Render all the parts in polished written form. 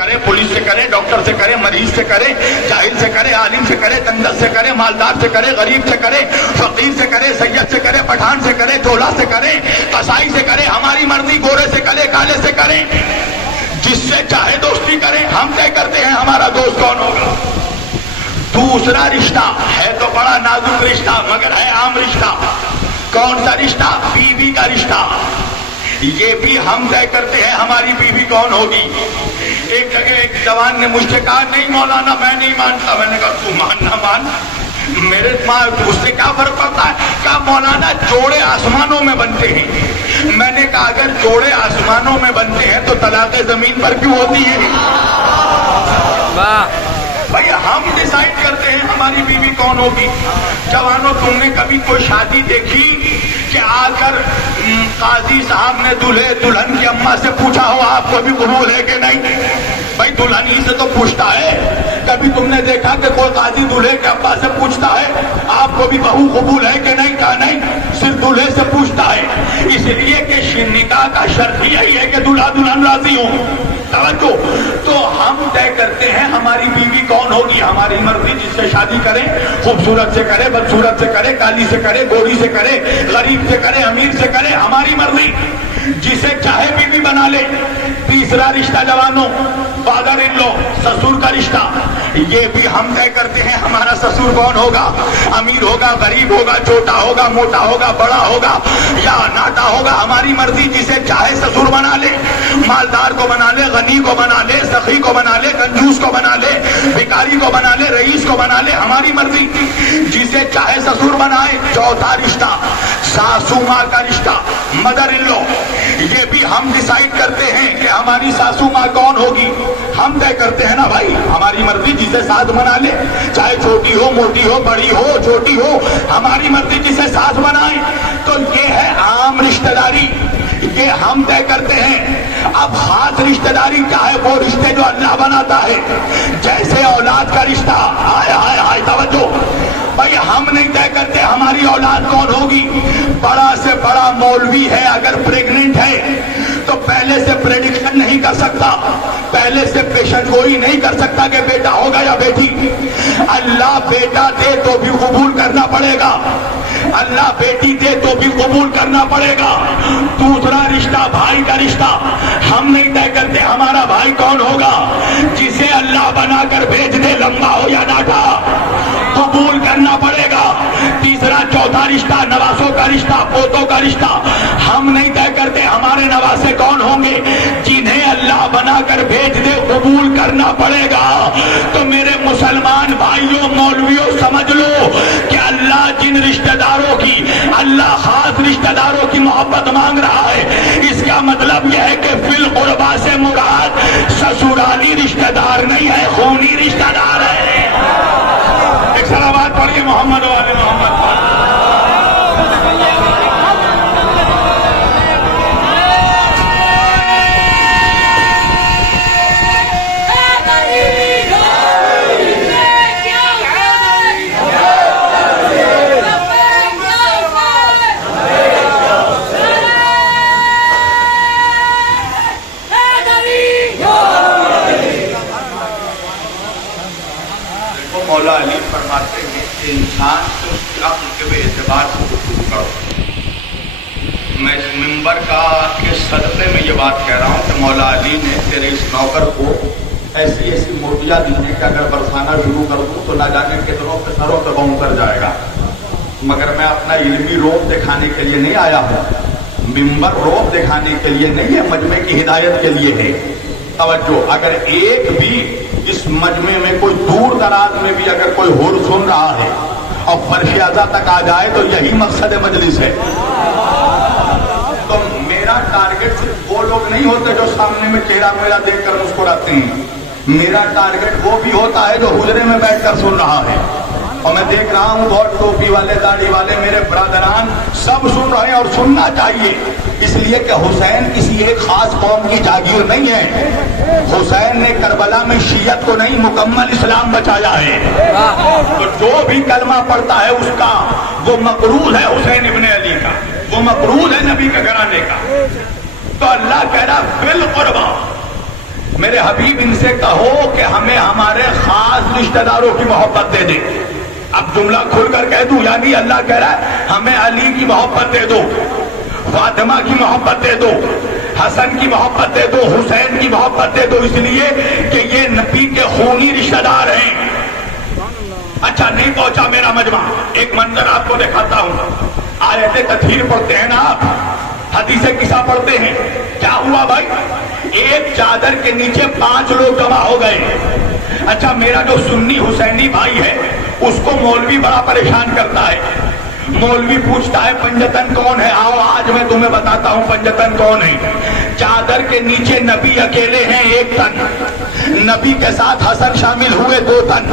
کرے, پولیس سے کرے, ڈاکٹر سے کرے, مریض سے کرے, جاہل سے کرے, عالم سے کرے, تنگل سے کرے, مالدار سے کرے, غریب سے کرے, فقیر سے کرے, سید سے کرے, پٹھان سے کرے, چولا سے کرے, قصائی سے کرے, ہماری مرضی, گورے سے کرے, کالے سے کرے, جس سے چاہے دوستی کرے, ہم طے کرتے ہیں ہمارا دوست کون ہوگا. دوسرا رشتہ ہے تو بڑا نازک رشتہ مگر ہے عام رشتہ. کون سا رشتہ؟ بیوی کا رشتہ. یہ بھی ہم طے کرتے ہیں ہماری بیوی کون ہوگی. ایک جگہ ایک جوان نے مجھ سے کہا نہیں مولانا میں نہیں مانتا. میں نے کہا تو مان نہ مان, میرے ماں اس سے کیا فرق پڑتا ہے. کہا مولانا جوڑے آسمانوں میں بنتے ہیں. میں نے کہا اگر جوڑے آسمانوں میں بنتے ہیں تو طلاقیں زمین پر کیوں ہوتی ہیں. بھائی ہم ڈیسائیڈ کرتے ہیں ہماری بیوی کون ہوگی. جوانوں تم نے کبھی کوئی شادی دیکھی کہ آ کر قاضی صاحب نے دلہے دلہن کی اماں سے پوچھا ہو آپ کو بھی قبول ہے کہ نہیں. بھائی دلہن ہی سے تو پوچھتا ہے. کبھی تم نے دیکھا کہ کوئی قاضی دلہے کے ابا سے پوچھتا ہے آپ کو بھی بہو قبول ہے کہ نہیں. کہا نہیں, صرف دلہے سے پوچھتا ہے. اس لیے کہ نکاح کا شرط ہی یہی ہے کہ دلہا دلہن راضی ہوں. توجہ. تو ہم طے کرتے ہیں ہماری بیوی کون ہوگی. ہماری مرضی, جس سے شادی کریں, خوبصورت سے کرے, بدصورت سے کرے, کالی سے کرے, گوری سے کرے, غریب سے کرے, امیر سے کرے, ہماری مرضی, جسے چاہے بیوی بنا لے. تیسرا رشتہ جوانوں, فادر ان لو, سسر کا رشتہ. یہ بھی ہم طے کرتے ہیں ہمارا سسر کون ہوگا. امیر ہوگا, غریب ہوگا, چھوٹا ہوگا, موٹا ہوگا, بڑا ہوگا یا ناٹا ہوگا, ہماری مرضی, جسے چاہے سسر بنا لے. مالدار کو بنا لے, غنی کو بنا لے, سخی کو بنا لے, کنجوس کو بنا لے, بھکاری کو بنا لے, رئیس کو بنا لے, ہماری مرضی, جسے چاہے سسر بنائے. چوتھا رشتہ ساسو ماں کا رشتہ, مدر ان لو. یہ بھی ہم ڈیسائیڈ کرتے ہیں کہ ہماری ساسو ماں کون ہوگی. ہم طے کرتے ہیں نا بھائی, ہماری مرضی, جسے ساس بنا لے, چاہے چھوٹی ہو, موٹی ہو, بڑی ہو, چھوٹی ہو, ہماری مرضی, جسے ساس بنائے. تو یہ ہے عام رشتہ داری, یہ ہم طے کرتے ہیں. اب خاص رشتہ داری کیا ہے؟ وہ رشتے جو اللہ بناتا ہے, جیسے اولاد کا رشتہ. آئے آئے آئے توجہ بھائی, ہم نہیں طے کرتے ہماری اولاد کون ہوگی. بڑا سے بڑا مولوی ہے, اگر پریگننٹ ہے تو پہلے سے پریڈکشن نہیں کر سکتا, پہلے سے پیشن گوئی نہیں کر سکتا کہ بیٹا ہوگا یا بیٹی. اللہ بیٹا دے تو بھی قبول کرنا پڑے گا, اللہ بیٹی دے تو بھی قبول کرنا پڑے گا. دوسرا رشتہ بھائی کا رشتہ, ہم نہیں طے کرتے ہمارا بھائی کون ہوگا. جسے اللہ بنا کر بھیج دے, لمبا ہو یا ناٹا, قبول کرنا پڑے گا. تیسرا چوتھا رشتہ نواسوں کا رشتہ, پوتوں کا رشتہ, ہم نہیں طے کرتے ہمارے نواسے کون ہوں گے. جنہیں اللہ بنا کر بھیج دے قبول کرنا پڑے گا. تو میرے مسلمان بھائیوں, مولویوں, سمجھ لو کہ اللہ جن رشتہ داروں کی, اللہ خاص رشتہ داروں کی محبت مانگ رہا ہے, اس کا مطلب یہ ہے کہ فی القربا سے مراد سسرالی رشتہ دار نہیں ہے, خونی رشتہ دار ہے. ایک صلوات پڑھیے محمد والے محمد. مولا علی فرماتے ہیں کہ انسان سے اس کی عقل کے اعتبار سے گفتگو کرو. میں اس ممبر کا کے صدقے میں یہ بات کہہ رہا ہوں کہ مولا علی نے تیرے اس نوکر کو ایسی ایسی موٹیاں دی ہیں کہ اگر برسانا شروع کر دوں تو نہ جانے کتنوں کے سروں پہ بم اتر جائے گا. مگر میں اپنا علمی روب دکھانے کے لیے نہیں آیا ہوں, ممبر روب دکھانے کے لیے نہیں ہے, مجمع کی ہدایت کے لیے ہے. توجہ, اگر ایک بھی اس مجمع میں کوئی دور دراز میں بھی اگر کوئی ہور سن رہا ہے اور فرش اعضا تک آ جائے تو یہی مقصد مجلس ہے. تو میرا ٹارگٹ صرف وہ لوگ نہیں ہوتے جو سامنے میں چہرہ میرا دیکھ کر مسکراتے ہیں, میرا ٹارگٹ وہ بھی ہوتا ہے جو حجرے میں بیٹھ کر سن رہا ہے. اور میں دیکھ رہا ہوں بہت ٹوپی والے, داڑھی والے, میرے برادران سب سن رہے ہیں اور سننا چاہیے, اس لیے کہ حسین کسی ایک خاص قوم کی جاگیر نہیں ہے. حسین نے کربلا میں شیعت کو نہیں, مکمل اسلام بچایا ہے. تو جو بھی کلمہ پڑھتا ہے اس کا وہ مقروض ہے حسین ابن علی کا, وہ مقروض ہے نبی کے گھرانے کا. تو اللہ کہہ رہا بالقربہ, میرے حبیب ان سے کہو کہ ہمیں ہمارے خاص رشتہ داروں کی محبت دے دے. اب جملہ کھل کر کہہ دوں، یعنی اللہ کہہ رہا ہے ہمیں علی کی محبت دے دو، فاطمہ کی محبت دے دو، حسن کی محبت دے دو، حسین کی محبت دے دو، اس لیے کہ یہ نبی کے خونی رشتہ دار ہیں. اچھا نہیں پہنچا میرا مجمع، ایک منظر آپ کو دکھاتا ہوں. آیت تطہیر پڑھتے ہیں نا آپ، حدیث قصہ پڑھتے ہیں. کیا ہوا بھائی؟ ایک چادر کے نیچے 5 لوگ جمع ہو گئے. اچھا میرا جو سنی حسینی بھائی ہے اس کو مولوی بڑا پریشان کرتا ہے. مولوی پوچھتا ہے پنجتن کون ہے؟ آؤ آج میں تمہیں بتاتا ہوں پنجتن کون ہے. چادر کے نیچے نبی اکیلے ہیں 1 تن، نبی کے ساتھ حسن شامل ہوئے 2 تن،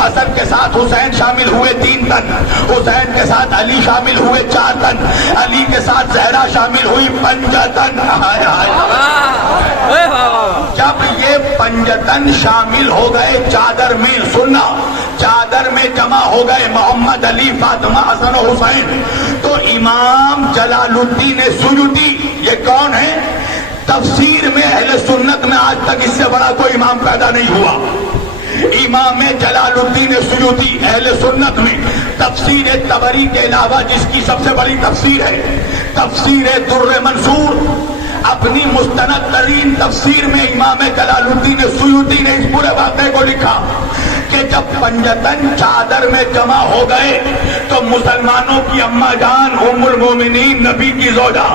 حسن کے ساتھ حسین شامل ہوئے 3 تن، حسین کے ساتھ علی شامل ہوئے 4 تن، علی کے ساتھ زہرا شامل ہوئی 5 تن. جب یہ 5 تن شامل ہو گئے چادر میں، سننا، چادر میں جمع ہو گئے محمد، علی، فاطمہ، حسن و حسین، تو امام جلال الدین سیوطی، یہ کون ہے؟ تفسیر میں اہل سنت میں آج تک اس سے بڑا کوئی امام پیدا نہیں ہوا. امام جلال الدین سیوطی اہل سنت میں تفسیر طبری کے علاوہ جس کی سب سے بڑی تفسیر ہے تفسیر در منصور، اپنی مستند ترین تفسیر میں امام جلال الدین سیوطی نے اس پورے واقعے کو لکھا کہ جب 5 تن چادر میں جمع ہو گئے تو مسلمانوں کی اماں جان ام المومنین نبی کی زوجہ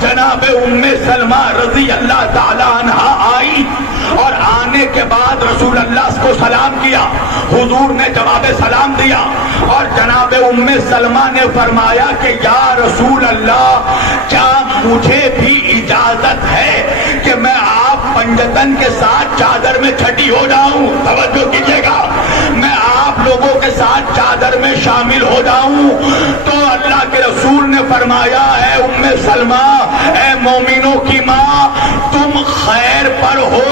جناب ام سلمہ رضی اللہ تعالی عنہا آئی، اور آنے کے بعد رسول اللہ کو سلام کیا. حضور نے جواب سلام دیا اور جناب ام سلمہ نے فرمایا کہ یا رسول اللہ، کیا مجھے بھی اجازت ہے کہ میں آپ 5 تن کے ساتھ چادر میں چھٹی ہو جاؤں؟ توجہ کیجیے گا، میں آپ لوگوں کے ساتھ چادر میں شامل ہو جاؤں. تو اللہ کے رسول نے فرمایا اے ام سلمہ، اے مومنوں کی ماں، تم خیر پر ہو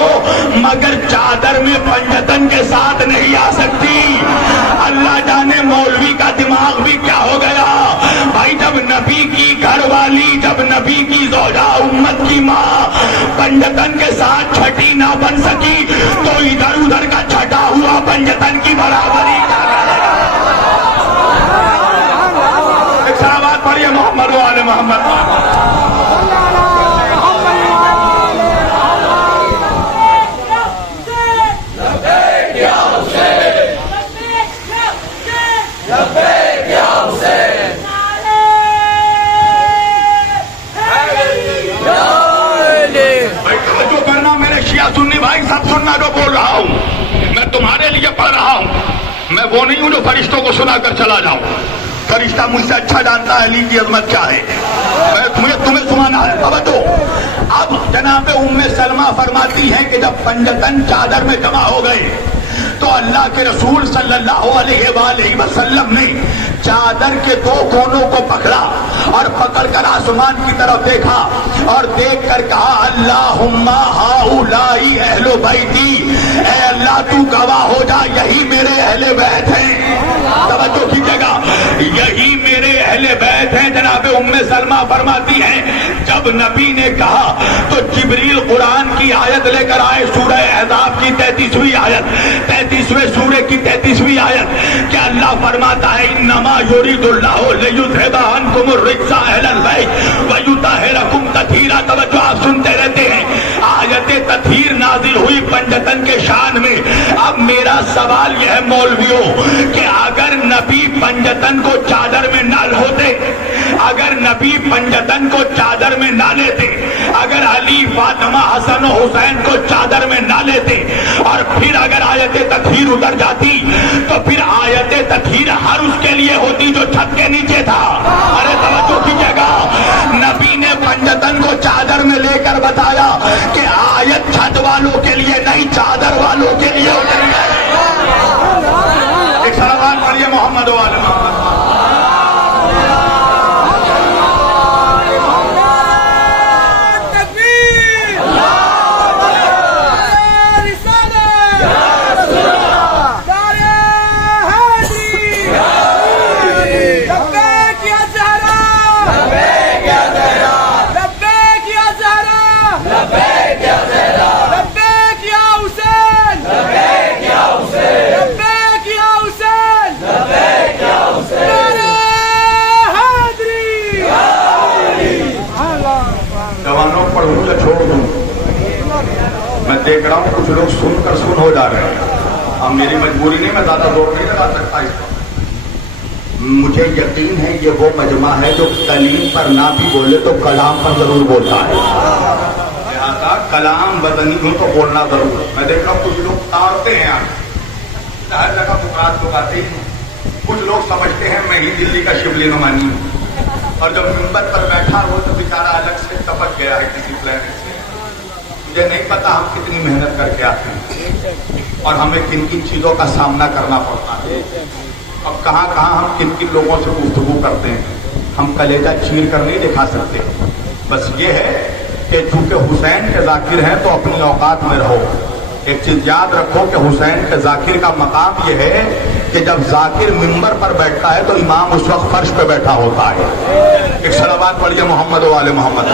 مگر چادر میں 5 تن کے ساتھ نہیں آ سکتی. اللہ جانے مولوی کا دماغ بھی کیا ہو گیا بھائی. جب نبی کی گھر والی، جب نبی کی زوجہ امت کی ماں 5 تن کے ساتھ چھٹی نہ بن سکی تو ادھر ادھر کا چھٹا ہوا 5 تن کی برابری کیا کرے گا؟ ایک صلوات پڑھیے محمد و آل محمد. سنی بھائی سب سننا جو بول رہا ہوں، میں تمہارے لیے پڑھ رہا ہوں. میں وہ نہیں ہوں جو فرشتوں کو سنا کر چلا جاؤں. فرشتہ مجھ سے اچھا جانتا ہے علی کی عظمت کیا ہے. میں تمہیں سنانا ہے. توجہ. اب جناب ام سلمہ فرماتی ہیں کہ جب 5 تن چادر میں جمع ہو گئے تو اللہ کے رسول صلی اللہ علیہ وآلہ وسلم نے چادر کے 2 کونوں کو پکڑا اور پکڑ کر آسمان کی طرف دیکھا اور دیکھ کر کہا اللہم ہؤلاء اہل بیتی، اے اللہ تو گواہ ہو جا یہی میرے اہل بیت ہیں. توجہ کیجیے گا، یہی میرے اہل بیت ہیں. جناب ام سلمہ فرماتی ہیں جب نبی نے کہا تو جبریل قرآن کی آیت لے کر آئے، سورہ احزاب کی 33ویں آیت، 33ویں سورے کی 33ویں آیت کہ اللہ فرماتا ہے انما یرید اللہ لیذھب عنکم الرجس اہل البیت ویطہرکم تطہیرا. توجہ آپ سنتے رہتے ہیں. آیت تطہیر نازل ہوئی 5 تن کے شان میں. اب میرا سوال یہ ہے مولویوں کہ اگر نبی 5 تن کو چادر میں نہ ہوتے، اگر نبی 5 تن کو چادر میں نہ لیتے، اگر علی، فاطمہ، حسن و حسین کو چادر میں نہ لیتے، اور پھر اگر آیت تطہیر اتر جاتی تو پھر آیت تطہیر ہر اس کے لیے ہوتی جو چھت کے نیچے تھا. ارے توجہ کیجیے گا، نبی نے 5 تن کو چادر میں لے کر بتایا کہ آیت چھت والوں کے لیے نہیں، چادر والوں کے لیے اتری ہے. ایک صلوات پڑھیے محمد و آل محمد. دیکھ رہا ہوں کچھ لوگ سن کر سن ہو جا رہے ہیں. اب میری مجبوری نہیں, میں زیادہ زور نہیں لگا سکتا اس پر. مجھے یقین ہے یہ وہ مجمع ہے جو کلیم پر نہ بھی بولے تو کلام پر ضرور بولتا ہے. لہٰذا کلام بدنی ہوں تو بولنا ضرور. میں دیکھ رہا ہوں کچھ لوگ تارتے ہیں, ہر جگہ فقرات لوگ آتے ہیں. کچھ لوگ سمجھتے ہیں میں ہی دلی کا شبلی نمانی ہوں, اور جب منبر پر بیٹھا ہو تو بیچارہ الگ سے ٹپک گیا ہے کسی پلانٹ سے. مجھے نہیں پتا ہم کتنی محنت کر کے آتے ہیں اور ہمیں کن کن چیزوں کا سامنا کرنا پڑتا ہے. اب کہاں کہاں ہم کن کن لوگوں سے گفتگو کرتے ہیں. ہم کلیجہ چیر کر نہیں دکھا سکتے. بس یہ ہے کہ چونکہ حسین کے ذاکر ہیں تو اپنی اوقات میں رہو. ایک چیز یاد رکھو کہ حسین کے ذاکر کا مقام یہ ہے کہ جب ذاکر منبر پر بیٹھتا ہے تو امام اس وقت فرش پہ بیٹھا ہوتا ہے. ایک صلوات پڑھیے محمد و آل محمد.